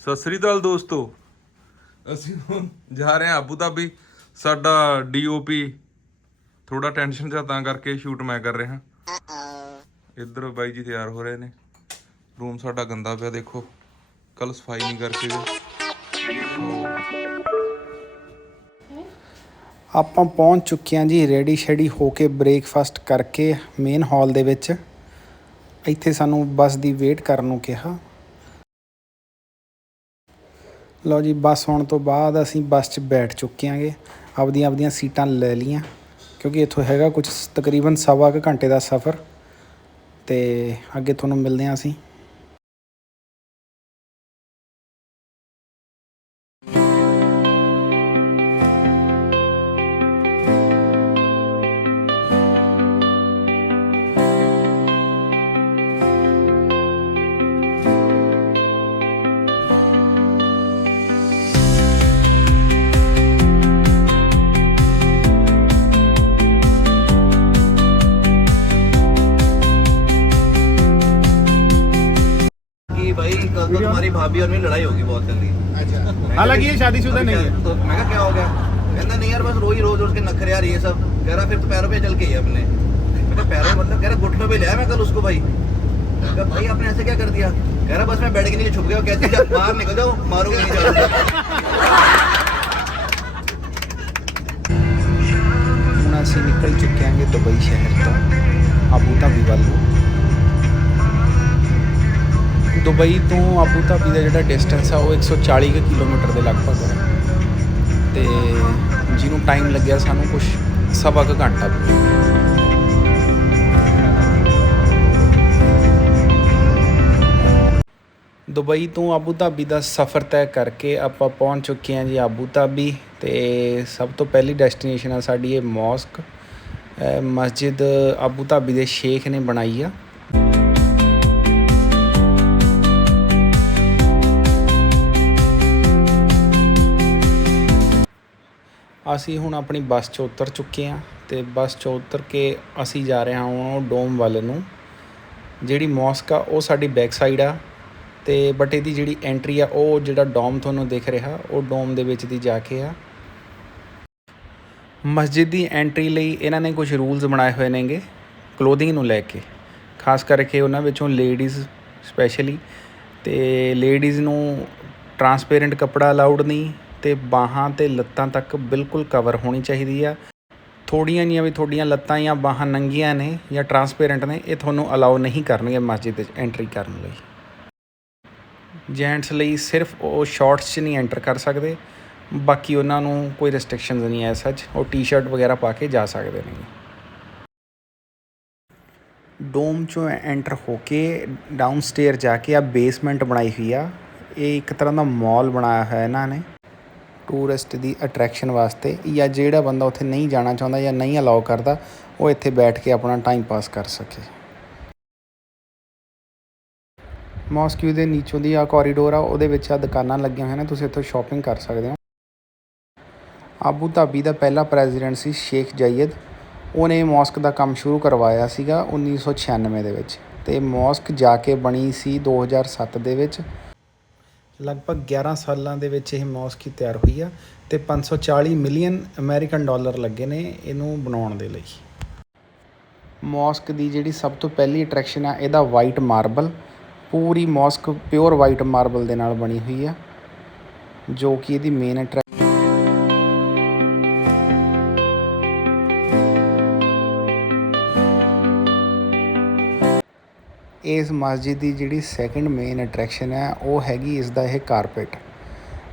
ਸਤਿ ਸ੍ਰੀ ਅਕਾਲ ਦੋਸਤੋ। ਅਸੀਂ ਹੁਣ ਜਾ ਰਹੇ ਹਾਂ ਆਬੂ ਧਾਬੀ ਸਾਡਾ ਡੀਓਪੀ ਥੋੜਾ ਟੈਨਸ਼ਨ ਚ ਤਾਂ ਕਰਕੇ ਸ਼ੂਟ ਮੈਂ ਕਰ ਰਿਹਾ। ਇੱਧਰ ਬਾਈ ਜੀ ਤਿਆਰ ਹੋ ਰਹੇ ਨੇ। ਰੂਮ ਸਾਡਾ ਗੰਦਾ ਪਿਆ ਦੇਖੋ। ਕੱਲ ਸਫ਼ਾਈ ਨਹੀਂ ਕਰਕੇ ਗਏ। ਆਪਾਂ ਪਹੁੰਚ ਚੁੱਕੇ ਹਾਂ ਜੀ ਰੈਡੀ ਸ਼ੈਡੀ ਹੋ ਕੇ ਬ੍ਰੇਕਫਾਸਟ ਕਰਕੇ ਮੇਨ ਹਾਲ ਦੇ ਵਿੱਚ। ਇੱਥੇ ਸਾਨੂੰ ਬੱਸ ਦੀ ਵੇਟ ਕਰਨ ਨੂੰ ਕਿਹਾ। ਲਓ ਜੀ, ਬੱਸ ਆਉਣ ਤੋਂ ਬਾਅਦ ਅਸੀਂ ਬੱਸ 'ਚ ਬੈਠ ਚੁੱਕੇ ਆਂਗੇ। ਆਪਦੀਆਂ ਆਪਦੀਆਂ ਸੀਟਾਂ ਲੈ ਲਈਆਂ, ਕਿਉਂਕਿ ਇੱਥੋਂ ਹੈਗਾ ਕੁਝ ਤਕਰੀਬਨ ਸਵਾ ਕੁ ਘੰਟੇ ਦਾ ਸਫ਼ਰ। ਤੇ ਅੱਗੇ ਤੁਹਾਨੂੰ ਮਿਲਦੇ ਹਾਂ ਅਸੀਂ। कि भाई कल तो तुम्हारी भाभी और मेरी लड़ाई होगी बहुत जल्दी। अच्छा। हालाँकि ये शादीशुदा नहीं है। तो मैं क्या हो गया? कहना नहीं यार बस रो ही रोज उसके नखरे यार ये सब। कह रहा फिर तो पैरों पे चल के ही अपने। मैं पैरों मतलब कह रहा घुटनों पे लिया मैं कल उसको भाई? भाई आपने ऐसे क्या कर दिया? कह रहा बस मैं बैठ के नीचे छुप गया कहते बाहर निकल जाओ मारोगे नहीं जाओ निकल चुके हैं दुबई शहर का अबू धाबी वालों। ਦੁਬਈ ਤੋਂ ਆਬੂ ਧਾਬੀ ਦਾ ਜਿਹੜਾ ਡਿਸਟੈਂਸ ਆ, ਉਹ 140 ਕੁ ਕਿਲੋਮੀਟਰ ਦੇ ਲਗਭਗ ਹੈ ਤੇ ਜਿਹਨੂੰ ਟਾਈਮ ਲੱਗਿਆ ਸਾਨੂੰ ਕੁਝ ਸਵਾ ਕੁ ਘੰਟਾ। ਦੁਬਈ ਤੋਂ ਆਬੂ ਧਾਬੀ ਦਾ ਸਫ਼ਰ ਤੈਅ ਕਰਕੇ ਆਪਾਂ ਪਹੁੰਚ ਚੁੱਕੇ ਹਾਂ ਜੀ ਆਬੂ ਧਾਬੀ, ਤੇ ਸਭ ਤੋਂ ਪਹਿਲੀ ਡੈਸਟੀਨੇਸ਼ਨ ਆ ਸਾਡੀ ਇਹ ਮੌਸਕ। ਮਸਜਿਦ ਆਬੂ ਧਾਬੀ ਦੇ ਸ਼ੇਖ ਨੇ ਬਣਾਈ ਆ। ਅਸੀਂ ਹੁਣ ਆਪਣੀ ਬੱਸ 'ਚੋਂ ਉਤਰ ਚੁੱਕੇ ਹਾਂ ਅਤੇ ਬੱਸ 'ਚੋਂ ਉਤਰ ਕੇ ਅਸੀਂ ਜਾ ਰਹੇ ਹਾਂ ਹੁਣ ਉਹ ਡੋਮ ਵੱਲ ਨੂੰ। ਜਿਹੜੀ ਮੌਸਕ ਆ, ਉਹ ਸਾਡੀ ਬੈਕ ਸਾਈਡ ਆ ਅਤੇ ਬਟ ਇਹਦੀ ਜਿਹੜੀ ਐਂਟਰੀ ਆ, ਉਹ ਜਿਹੜਾ ਡੋਮ ਤੁਹਾਨੂੰ ਦਿਖ ਰਿਹਾ, ਉਹ ਡੋਮ ਦੇ ਵਿੱਚ ਦੀ ਜਾ ਕੇ ਆ। ਮਸਜਿਦ ਦੀ ਐਂਟਰੀ ਲਈ ਇਹਨਾਂ ਨੇ ਕੁਝ ਰੂਲਸ ਬਣਾਏ ਹੋਏ ਨੇਗੇ ਕਲੋਥਿੰਗ ਨੂੰ ਲੈ ਕੇ। ਖਾਸ ਕਰਕੇ ਉਹਨਾਂ ਵਿੱਚੋਂ ਲੇਡੀਜ਼ ਸਪੈਸ਼ਲੀ ਤੇ ਲੇਡੀਜ਼ ਨੂੰ ਟਰਾਂਸਪੇਰੈਂਟ ਕੱਪੜਾ ਅਲਾਉਡ ਨਹੀਂ ਤੇ ਬਾਹਾਂ ਤੇ ਲੱਤਾਂ ਤੱਕ ਬਿਲਕੁਲ ਕਵਰ ਹੋਣੀ ਚਾਹੀਦੀ ਆ। ਥੋੜੀਆਂ ਜੀਆਂ ਵੀ ਤੁਹਾਡੀਆਂ ਲੱਤਾਂ ਜਾਂ ਬਾਹਾਂ ਨੰਗੀਆਂ ਨੇ ਜਾਂ ਟਰਾਂਸਪੇਰੈਂਟ ਨੇ, ਇਹ ਤੁਹਾਨੂੰ ਅਲਾਉ ਨਹੀਂ ਕਰਨਗੇ ਮਸਜਿਦ ਵਿੱਚ ਐਂਟਰੀ ਕਰਨ ਲਈ। ਜੈਂਟਸ ਲਈ ਸਿਰਫ ਉਹ ਸ਼ਾਰਟਸ 'ਚ ਨਹੀਂ ਐਂਟਰ ਕਰ ਸਕਦੇ। ਬਾਕੀ ਉਹਨਾਂ ਨੂੰ ਕੋਈ ਰੈਸਟ੍ਰਿਕਸ਼ਨਸ ਨਹੀਂ ਐ ਸੱਚ ਉਹ ਟੀ-ਸ਼ਰਟ ਵਗੈਰਾ ਪਾ ਕੇ ਜਾ ਸਕਦੇ ਨੇ। ਡੋਮ ਚੋਂ ਐਂਟਰ ਹੋ ਕੇ ਡਾਊਨ ਸਟੇਅਰ ਜਾ ਕੇ ਆ ਬੇਸਮੈਂਟ ਬਣਾਈ ਹੋਈ ਆ। ਇਹ ਇੱਕ ਤਰ੍ਹਾਂ ਦਾ ਮਾਲ ਬਣਾਇਆ ਹੋਇਆ ਇਹਨਾਂ ਨੇ। ਟੂਰਿਸਟ ਦੀ ਅਟਰੈਕਸ਼ਨ ਵਾਸਤੇ ਜਾਂ ਜਿਹੜਾ ਬੰਦਾ ਉੱਥੇ ਨਹੀਂ ਜਾਣਾ ਚਾਹੁੰਦਾ ਜਾਂ ਨਹੀਂ ਅਲਾਉ ਕਰਦਾ, ਉਹ ਇੱਥੇ ਬੈਠ ਕੇ ਆਪਣਾ ਟਾਈਮ ਪਾਸ ਕਰ ਸਕੇ। ਮੌਸਕਿਊ ਦੇ ਨੀਚੋਂ ਦੀ ਆ ਕੋਰੀਡੋਰ ਆ, ਉਹਦੇ ਵਿੱਚ ਆ ਦੁਕਾਨਾਂ ਲੱਗੀਆਂ ਹੋਈਆਂ ਨੇ, ਤੁਸੀਂ ਇੱਥੋਂ ਸ਼ਾਪਿੰਗ ਕਰ ਸਕਦੇ ਹੋ। ਆਬੂ ਧਾਬੀ ਦਾ ਪਹਿਲਾ ਪ੍ਰੈਜ਼ੀਡੈਂਟ ਸੀ ਸ਼ੇਖ ਜਾਇਦ ਉਹਨੇ ਮੌਸਕ ਦਾ ਕੰਮ ਸ਼ੁਰੂ ਕਰਵਾਇਆ ਸੀਗਾ 1996 ਦੇ ਵਿੱਚ। ਤੇ ਮੌਸਕ ਜਾ ਕੇ ਬਣੀ ਸੀ 2007 ਦੇ ਵਿੱਚ। ਲਗਭਗ 11 ਸਾਲਾਂ ਦੇ ਵਿੱਚ ਇਹ ਮੌਸਕ ਤਿਆਰ ਹੋਈ ਆ ਤੇ 540 ਮਿਲੀਅਨ ਅਮਰੀਕਨ ਡਾਲਰ ਲੱਗੇ ਨੇ ਇਹਨੂੰ ਬਣਾਉਣ ਦੇ ਲਈ। ਮੌਸਕ ਦੀ ਜਿਹੜੀ ਸਭ ਤੋਂ ਪਹਿਲੀ ਅਟਰੈਕਸ਼ਨ ਆ, ਇਹਦਾ ਵਾਈਟ ਮਾਰਬਲ ਪੂਰੀ ਮੌਸਕ ਪਿਓਰ ਵਾਈਟ ਮਾਰਬਲ ਦੇ ਨਾਲ ਬਣੀ ਹੋਈ ਆ, ਜੋ ਕਿ ਇਹਦੀ ਮੇਨ ਅਟਰੈਕਸ਼ਨ ਇਸ ਮਸਜਿਦ ਦੀ ਜਿਹੜੀ ਸੈਕਿੰਡ ਮੇਨ ਅਟਰੈਕਸ਼ਨ ਹੈ, ਉਹ ਹੈਗੀ ਇਸ ਦਾ ਇਹ ਕਾਰਪੇਟ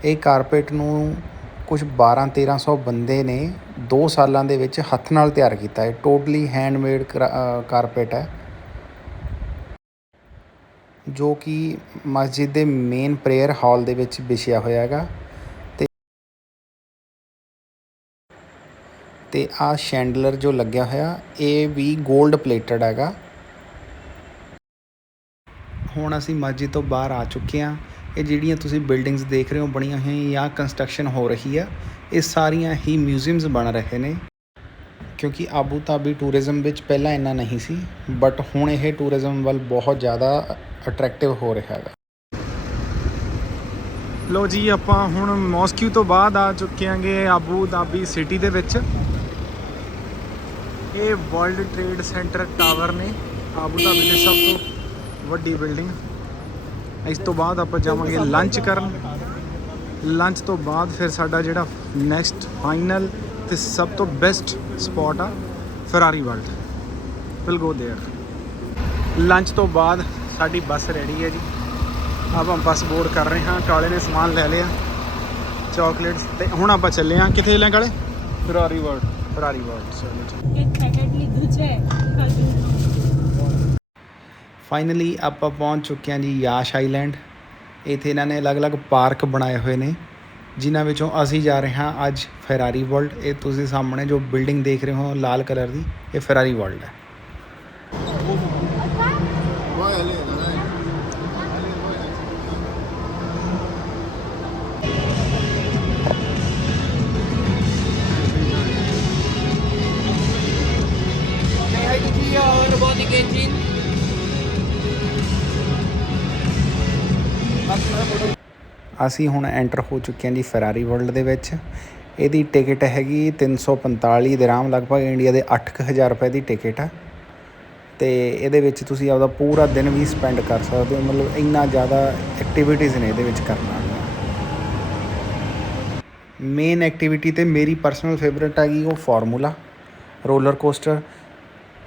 ਇਹ ਕਾਰਪੇਟ ਨੂੰ ਕੁਝ 12 1300 ਬੰਦੇ ਨੇ 2 ਸਾਲਾਂ ਦੇ ਵਿੱਚ ਹੱਥ ਨਾਲ ਤਿਆਰ ਕੀਤਾ। ਹੈ ਟੋਟਲੀ ਹੈਂਡਮੇਡ ਕਾਰਪੇਟ ਹੈ। ਜੋ ਕਿ ਮਸਜਿਦ ਦੇ ਮੇਨ ਪ੍ਰੇਅਰ ਹਾਲ ਦੇ ਵਿੱਚ ਵਿਛਿਆ ਹੋਇਆ ਹੈਗਾ। ਤੇ ਤੇ ਆ ਸ਼ੈਂਡਲਰ ਜੋ ਲੱਗਿਆ ਹੋਇਆ, ਇਹ ਵੀ 골ਡ ਪਲੇਟਡ ਹੈਗਾ। ਹੁਣ ਅਸੀਂ ਮਸਜਿਦ ਤੋਂ ਬਾਹਰ ਆ ਚੁੱਕੇ ਹਾਂ। ਇਹ ਜਿਹੜੀਆਂ ਤੁਸੀਂ ਬਿਲਡਿੰਗਸ ਦੇਖ ਰਹੇ ਹੋ ਬਣੀਆਂ ਹੋਈਆਂ ਜਾਂ ਕੰਸਟਰਕਸ਼ਨ ਹੋ ਰਹੀ ਆ। ਇਹ ਸਾਰੀਆਂ ਹੀ ਮਿਊਜ਼ੀਅਮਸ ਬਣ ਰਹੇ ਨੇ। ਕਿਉਂਕਿ ਆਬੂ ਧਾਬੀ ਟੂਰਿਜ਼ਮ ਵਿੱਚ ਪਹਿਲਾਂ ਇੰਨਾ ਨਹੀਂ ਸੀ ਬਟ ਹੁਣ ਇਹ ਟੂਰਿਜ਼ਮ ਵੱਲ ਬਹੁਤ ਜ਼ਿਆਦਾ ਅਟਰੈਕਟਿਵ ਹੋ ਰਿਹਾ ਹੈਗਾ। ਲੋ ਜੀ, ਆਪਾਂ ਹੁਣ ਮਾਸਕਿਊ ਤੋਂ ਬਾਅਦ ਆ ਚੁੱਕੇ ਆਂਗੇ ਆਬੂ ਧਾਬੀ ਸਿਟੀ ਦੇ ਵਿੱਚ। ਇਹ ਵਰਲਡ ਟ੍ਰੇਡ ਸੈਂਟਰ ਟਾਵਰ ਨੇ ਆਬੂ ਧਾਬੀ ਦੀ ਸਭ ਤੋਂ ਵੱਡੀ ਬਿਲਡਿੰਗ ਇਸ ਤੋਂ ਬਾਅਦ ਆਪਾਂ ਜਾਵਾਂਗੇ ਲੰਚ ਕਰਨ ਲੰਚ ਤੋਂ ਬਾਅਦ ਫਿਰ ਸਾਡਾ ਜਿਹੜਾ ਨੈਕਸਟ ਫਾਈਨਲ ਤੇ ਸਭ ਤੋਂ ਬੈਸਟ ਸਪੌਟ ਆ Ferrari world will go there lunch ਤੋਂ ਬਾਅਦ ਸਾਡੀ ਬੱਸ ਰੈਡੀ ਹੈ ਜੀ ਆਪਾਂ ਬੱਸ ਬੋਰਡ ਕਰ ਰਹੇ ਹਾਂ ਕਾਲੇ ਨੇ ਸਮਾਨ ਲੈ ਲਿਆ ਚਾਕਲੇਟਸ ਤੇ ਹੁਣ ਆਪਾਂ ਚੱਲੇ ਹਾਂ ਕਿੱਥੇ ਚੱਲੇ ਕਾਲੇ ਫਰਾਰੀ ਵਰਲਡ ਫਰਾਰੀ ਵਰਲਡ ਚਲੋ ਜੀ एक पैकेट लीधुच है खजूर ਫਾਈਨਲੀ ਆਪਾਂ ਪਹੁੰਚ ਚੁੱਕੇ ਹਾਂ ਜੀ ਯਾਸ਼ ਆਈਲੈਂਡ ਇੱਥੇ ਇਹਨਾਂ ਨੇ ਅਲੱਗ-ਅਲੱਗ ਪਾਰਕ ਬਣਾਏ ਹੋਏ ਨੇ, ਜਿਨ੍ਹਾਂ ਵਿੱਚੋਂ ਅਸੀਂ ਜਾ ਰਹੇ ਹਾਂ ਅੱਜ ਫੈਰਾਰੀ ਵਰਲਡ ਇਹ ਤੁਸੀਂ ਸਾਹਮਣੇ ਜੋ ਬਿਲਡਿੰਗ ਦੇਖ ਰਹੇ ਹੋ ਲਾਲ ਕਲਰ ਦੀ, ਇਹ ਫੈਰਾਰੀ ਵਰਲਡ ਹੈ। ਅਸੀਂ ਹੁਣ ਐਂਟਰ ਹੋ ਚੁੱਕੇ ਹਾਂ ਜੀ ਫਰਾਰੀ ਵਰਲਡ ਦੇ ਵਿੱਚ। ਇਹਦੀ ਟਿਕਟ ਹੈਗੀ 345 ਦਿਰਾਮ ਲਗਭਗ ਇੰਡੀਆ ਦੇ 8000 ਰੁਪਏ ਦੀ ਟਿਕਟ ਆ। ਤੇ ਇਹਦੇ ਵਿੱਚ ਤੁਸੀਂ ਆਪਦਾ ਪੂਰਾ ਦਿਨ ਵੀ ਸਪੈਂਡ ਕਰ ਸਕਦੇ ਹੋ। ਮਤਲਬ ਇੰਨਾ ਜ਼ਿਆਦਾ ਐਕਟੀਵਿਟੀਜ਼ ਨੇ ਇਹਦੇ ਵਿੱਚ ਕਰਨਾ ਮੇਨ ਐਕਟੀਵਿਟੀ ਤੇ ਮੇਰੀ ਪਰਸਨਲ ਫੇਵਰਿਟ ਹੈਗੀ ਉਹ ਫਾਰਮੂਲਾ, ਰੋਲਰ ਕੋਸਟਰ।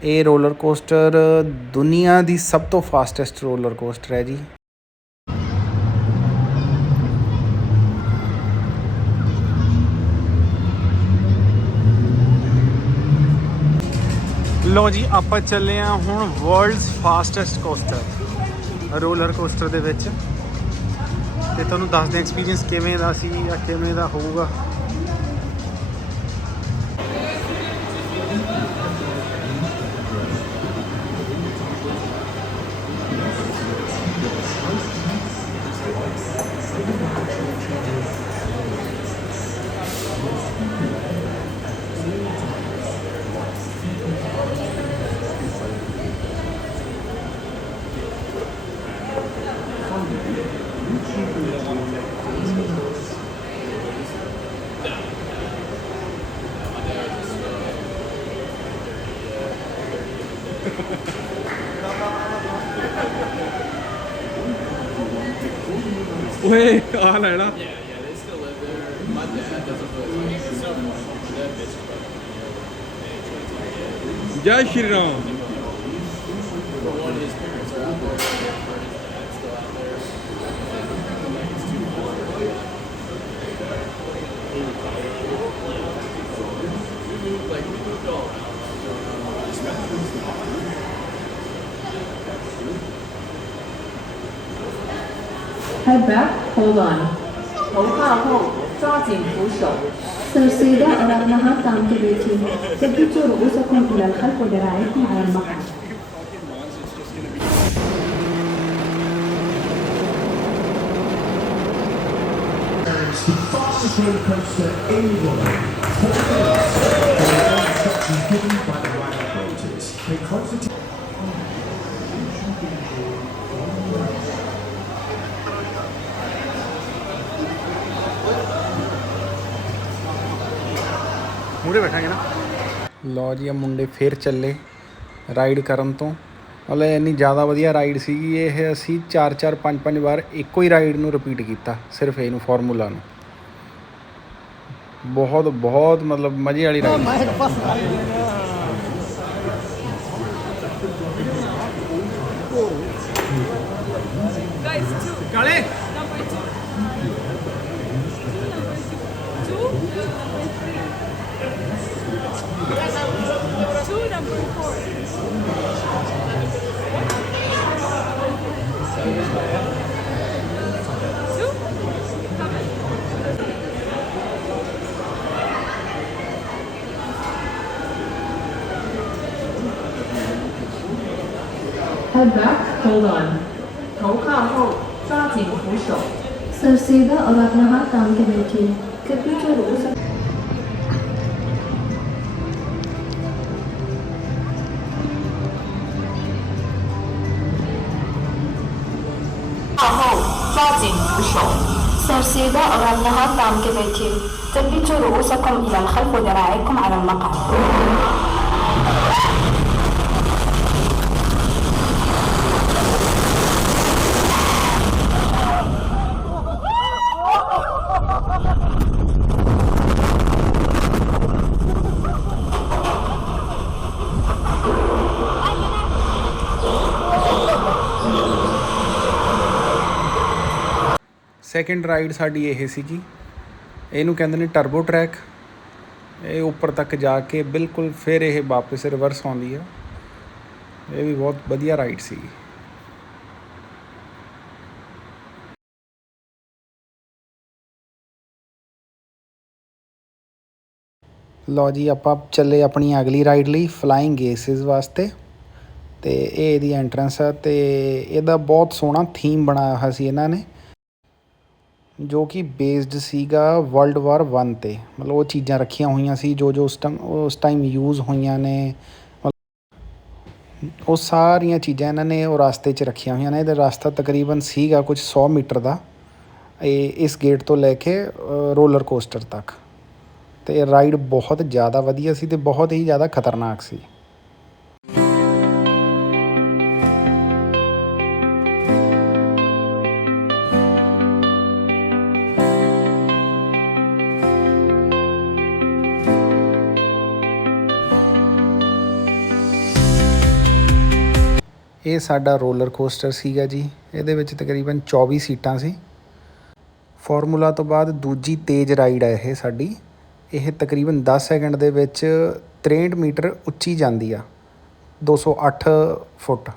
ਇਹ ਰੋਲਰ ਕੋਸਟਰ ਦੁਨੀਆ ਦੀ ਸਭ ਤੋਂ ਫਾਸਟੈਸਟ ਰੋਲਰ ਕੋਸਟਰ ਹੈ ਜੀ। ਲੋ ਜੀ, ਆਪਾਂ ਚੱਲੇ ਆ ਹੁਣ world's fastest coaster roller coaster ਦੇ ਵਿੱਚ। ਤੇ ਤੁਹਾਨੂੰ ਦੱਸਦੇ ਐਕਸਪੀਰੀਅੰਸ ਕਿਵੇਂ ਦਾ ਸੀ ਜਾਂ ਕਿਵੇਂ ਦਾ ਹੋਊਗਾ। ਓਏ ਆ ਲੈਣਾ ਜੈ Shri Ram. Head back, hold on. 头靠后，抓紧扶手。 سر سيدة رغمها قام ببيتي ثبتوا رؤوسكم إلى الخلف وذراعيكم على المقعد ਮੂਰੇ ਬੈਠਾਂਗੇ ਨਾ। ਲੋ ਜੀ ਇਹ ਮੁੰਡੇ ਫੇਰ ਚੱਲੇ ਰਾਈਡ ਕਰਨ ਤੋਂ। ਮਤਲਬ ਇੰਨੀ ਜ਼ਿਆਦਾ ਵਧੀਆ ਰਾਈਡ ਸੀਗੀ ਇਹ ਅਸੀਂ 4 4 5 5 ਵਾਰ ਇੱਕੋ ਹੀ ਰਾਈਡ ਨੂੰ ਰਿਪੀਟ ਕੀਤਾ ਸਿਰਫ ਇਹਨੂੰ ਫਾਰਮੂਲਾ ਨੂੰ। ਬਹੁਤ ਬਹੁਤ ਮਤਲਬ ਮਜ਼ੇ ਵਾਲੀ ride Head back, hold on. 头靠后，抓紧扶手。سر سيدا أراقنها تام كبيرتي. كبيرتي رؤوسك. سرسيبة أغنها دام كبيتي ثبتوا رؤوسكم إلى الخلف وذراعيكم على المقعد ਸੈਕਿੰਡ ਰਾਈਡ ਸਾਡੀ ਇਹ ਸੀਗੀ। ਇਹਨੂੰ ਕਹਿੰਦੇ ਨੇ ਟਰਬੋ ਟਰੈਕ ਇਹ ਉੱਪਰ ਤੱਕ ਜਾ ਕੇ ਬਿਲਕੁਲ ਫਿਰ ਇਹ ਵਾਪਸ ਰਿਵਰਸ ਆਉਂਦੀ ਆ। ਇਹ ਵੀ ਬਹੁਤ ਵਧੀਆ ਰਾਈਡ ਸੀਗੀ। ਲਓ ਜੀ, ਆਪਾਂ ਚੱਲੇ ਆਪਣੀ ਅਗਲੀ ਰਾਈਡ ਲਈ ਫਲਾਈਂਗ ਗੇਸਿਸ ਵਾਸਤੇ। ਤੇ ਇਹ ਇਹਦੀ ਐਂਟਰੈਂਸ ਆ ਤੇ ਇਹਦਾ ਬਹੁਤ ਸੋਹਣਾ ਥੀਮ ਬਣਾਇਆ ਹੋਇਆ ਸੀ ਇਹਨਾਂ ਨੇ। ਜੋ ਕਿ ਬੇਸਡ ਸੀਗਾ ਵਰਲਡ ਵਾਰ ਵਨ ਤੇ। ਮਤਲਬ ਉਹ ਚੀਜ਼ਾਂ ਰੱਖੀਆਂ ਹੋਈਆਂ ਸੀ, ਜੋ ਜੋ ਉਸ ਟਾਈਮ ਉਸ ਟਾਈਮ ਯੂਜ਼ ਹੋਈਆਂ ਨੇ। ਮਤਲਬ ਉਹ ਸਾਰੀਆਂ ਚੀਜ਼ਾਂ ਇਹਨਾਂ ਨੇ ਉਹ ਰਸਤੇ 'ਚ ਰੱਖੀਆਂ ਹੋਈਆਂ ਨੇ। ਇਹਦਾ ਰਸਤਾ ਤਕਰੀਬਨ ਸੀਗਾ ਕੁਝ 100 ਮੀਟਰ ਦਾ। ਇਹ ਇਸ ਗੇਟ ਤੋਂ ਲੈ ਕੇ ਰੋਲਰ ਕੋਸਟਰ ਤੱਕ। ਤੇ ਰਾਈਡ ਬਹੁਤ ਜ਼ਿਆਦਾ ਵਧੀਆ ਸੀ ਤੇ ਬਹੁਤ ਹੀ ਜ਼ਿਆਦਾ ਖਤਰਨਾਕ ਸੀ। ਇਹ ਸਾਡਾ ਰੋਲਰ ਕੋਸਟਰ ਸੀਗਾ ਜੀ। ਇਹਦੇ ਵਿੱਚ ਤਕਰੀਬਨ 24 ਸੀਟਾਂ ਸੀ। ਫਾਰਮੂਲਾ ਤੋਂ ਬਾਅਦ ਦੂਜੀ ਤੇਜ਼ ਰਾਈਡ ਹੈ ਇਹ ਸਾਡੀ। ਇਹ ਤਕਰੀਬਨ 10 ਸੈਕਿੰਡ ਦੇ ਵਿੱਚ 63 ਮੀਟਰ ਉੱਚੀ ਜਾਂਦੀ ਆ। 208 ਫੁੱਟ।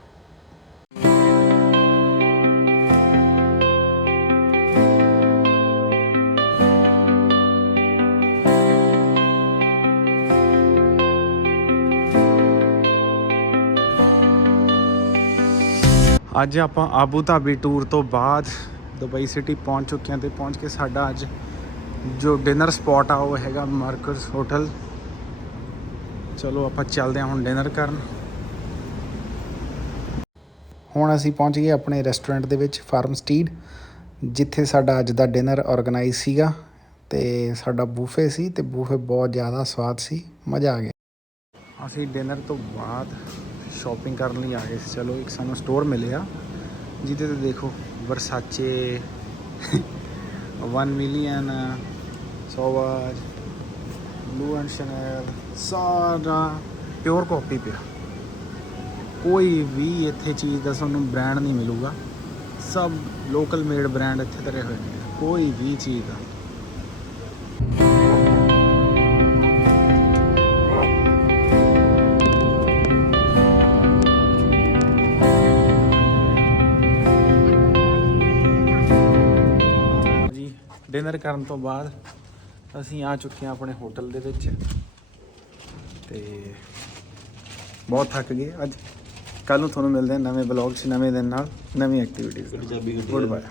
ਅੱਜ ਆਪਾਂ ਆਬੂ ਧਾਬੀ ਟੂਰ ਤੋਂ ਬਾਅਦ ਦੁਬਈ ਸਿਟੀ ਪਹੁੰਚ ਚੁੱਕੇ ਹਾਂ ਤੇ ਪਹੁੰਚ ਕੇ ਸਾਡਾ ਅੱਜ ਜੋ ਡਿਨਰ ਸਪੌਟ ਆ, ਉਹ ਹੈਗਾ ਮਾਰਕਸ ਹੋਟਲ। ਚਲੋ ਆਪਾਂ ਚੱਲਦੇ ਹਾਂ ਹੁਣ ਡਿਨਰ ਕਰਨ। ਹੁਣ ਅਸੀਂ ਪਹੁੰਚ ਗਏ ਆਪਣੇ ਰੈਸਟੋਰੈਂਟ ਦੇ ਵਿੱਚ ਫਾਰਮ ਸਟੀਡ ਜਿੱਥੇ ਸਾਡਾ ਅੱਜ ਦਾ ਡਿਨਰ ਆਰਗੇਨਾਈਜ਼ ਸੀਗਾ ਤੇ ਸਾਡਾ ਬੂਫੇ ਸੀ ਤੇ ਬੂਫੇ ਬਹੁਤ ਜ਼ਿਆਦਾ ਸਵਾਦ ਸੀ, ਮਜ਼ਾ ਆ ਗਿਆ। ਅਸੀਂ ਡਿਨਰ ਤੋਂ ਬਾਅਦ ਸ਼ਾਪਿੰਗ ਕਰਨ ਲਈ ਆਏ ਸੀ। ਚਲੋ ਇੱਕ ਸਾਨੂੰ ਸਟੋਰ ਮਿਲਿਆ। ਜਿਹਦੇ ਤੇ ਦੇਖੋ Versace 1 million Sauvage blue and Chanel ਸਾਰਾ ਪਿਓਰ ਕਾਪੀ ਪਿਆ। ਕੋਈ ਵੀ ਇੱਥੇ ਚੀਜ਼ ਦਾ ਤੁਹਾਨੂੰ ਬ੍ਰਾਂਡ ਨਹੀਂ ਮਿਲੂਗਾ। ਸਭ ਲੋਕਲ ਮੇਡ ਬ੍ਰਾਂਡ ਇੱਥੇ ਤਰੇ ਹੋਏ ਨੇ। ਕੋਈ ਵੀ ਚੀਜ਼ ਦਾ। ਡਿਨਰ ਕਰਨ ਤੋਂ ਬਾਅਦ ਅਸੀਂ ਆ ਚੁੱਕੇ ਹਾਂ ਆਪਣੇ ਹੋਟਲ ਦੇ ਵਿੱਚ। ਤੇ ਬਹੁਤ ਥੱਕ ਗਏ। ਅੱਜ ਕੱਲ ਨੂੰ ਤੁਹਾਨੂੰ ਮਿਲਦੇ ਹਾਂ ਨਵੇਂ ਬਲੌਗ 'ਚ ਨਵੇਂ ਦਿਨ ਨਾਲ ਨਵੀਂ ਐਕਟੀਵਿਟੀਜ਼ ਗੁੱਡ ਬਾਏ